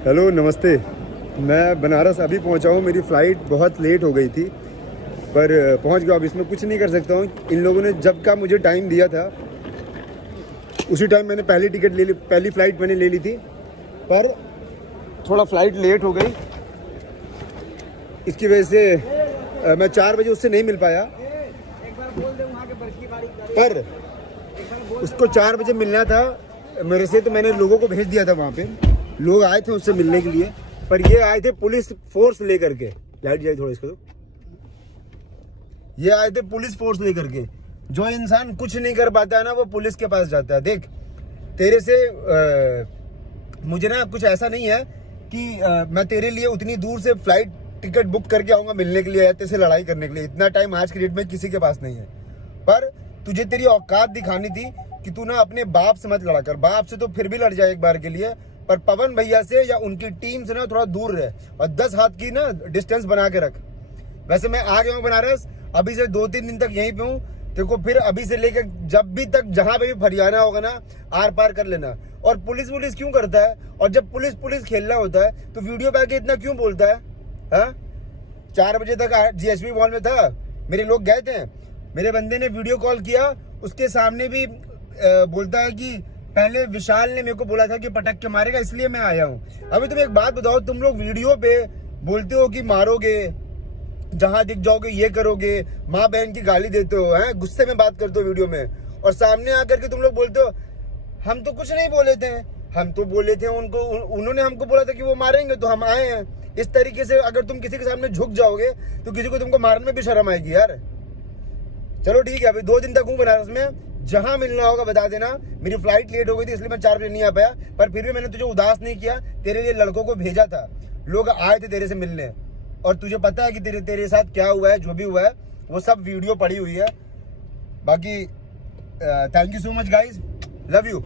Hello नमस्ते। मैं बनारस अभी पहुंचा हूं। मेरी फ़्लाइट बहुत लेट हो गई थी पर पहुंच गया। अब इसमें कुछ नहीं कर सकता हूं। इन लोगों ने जब का मुझे टाइम दिया था उसी टाइम मैंने पहली टिकट ले ली, पहली फ़्लाइट मैंने ले ली थी, पर थोड़ा फ़्लाइट लेट हो गई। इसकी वजह से मैं 4 बजे उससे नहीं मिल पाया, पर उसको 4 बजे मिलना था मेरे से, तो मैंने लोगों को भेज दिया था। वहाँ पे लोग आए थे उससे मिलने के लिए, पर ये आए थे पुलिस फोर्स लेकर के। लाइट जाए थोड़ा इसको तो। ये आए थे पुलिस फोर्स लेकर के। जो इंसान कुछ नहीं कर पाता है ना, वो पुलिस के पास जाता है। देख तेरे से मुझे ना कुछ ऐसा नहीं है कि मैं तेरे लिए उतनी दूर से फ्लाइट टिकट बुक करके आऊँगा मिलने के लिए या तेरे से लड़ाई करने के लिए। इतना टाइम आज की डेट में किसी के पास नहीं है। पर तुझे तेरी औकात दिखानी थी कि तू ना अपने बाप से मत लड़ा कर। बाप से तो फिर भी लड़ जाए एक बार के लिए, पर पवन भैया से या उनकी टीम से ना थोड़ा दूर रहे और 10 हाथ की ना डिस्टेंस बना के रख। वैसे मैं आ गया हूँ बनारस, अभी से 2-3 दिन तक यहीं पे हूँ। तेरे को फिर अभी से लेकर जब भी तक जहां पे भी फरियाना होगा ना, आर पार कर लेना। और पुलिस क्यों करता है? और जब पुलिस खेलना होता है तो वीडियो पे आके इतना क्यों बोलता है? हाँ, 4 बजे तक जीएसपी मॉल में था, मेरे लोग गए थे, मेरे बंदे ने वीडियो कॉल किया, उसके सामने भी बोलता है कि पहले विशाल ने मेरे को बोला था कि पटक के मारेगा, इसलिए मैं आया हूँ। अभी तुम एक बात बताओ, तुम लोग वीडियो पे बोलते हो कि मारोगे, जहां दिख जाओगे ये करोगे, माँ बहन की गाली देते हो, हैं गुस्से में बात करते हो वीडियो में, और सामने आकर के तुम लोग बोलते हो हम तो कुछ नहीं बोले थे, हम तो बोले थे उनको, उन्होंने हमको बोला था कि वो मारेंगे तो हम आए हैं। इस तरीके से अगर तुम किसी के सामने झुक जाओगे तो किसी को तुमको मारने में भी शर्म आएगी यार। चलो ठीक है, अभी 2 दिन तक हूँ बनारस में, जहां मिलना होगा बता देना। मेरी फ्लाइट लेट हो गई थी इसलिए मैं 4 बजे नहीं आ पाया, पर फिर भी मैंने तुझे उदास नहीं किया। तेरे लिए लड़कों को भेजा था, लोग आए थे तेरे से मिलने, और तुझे पता है कि तेरे साथ क्या हुआ है। जो भी हुआ है वो सब वीडियो पड़ी हुई है। बाकी thank you so much guys, love you.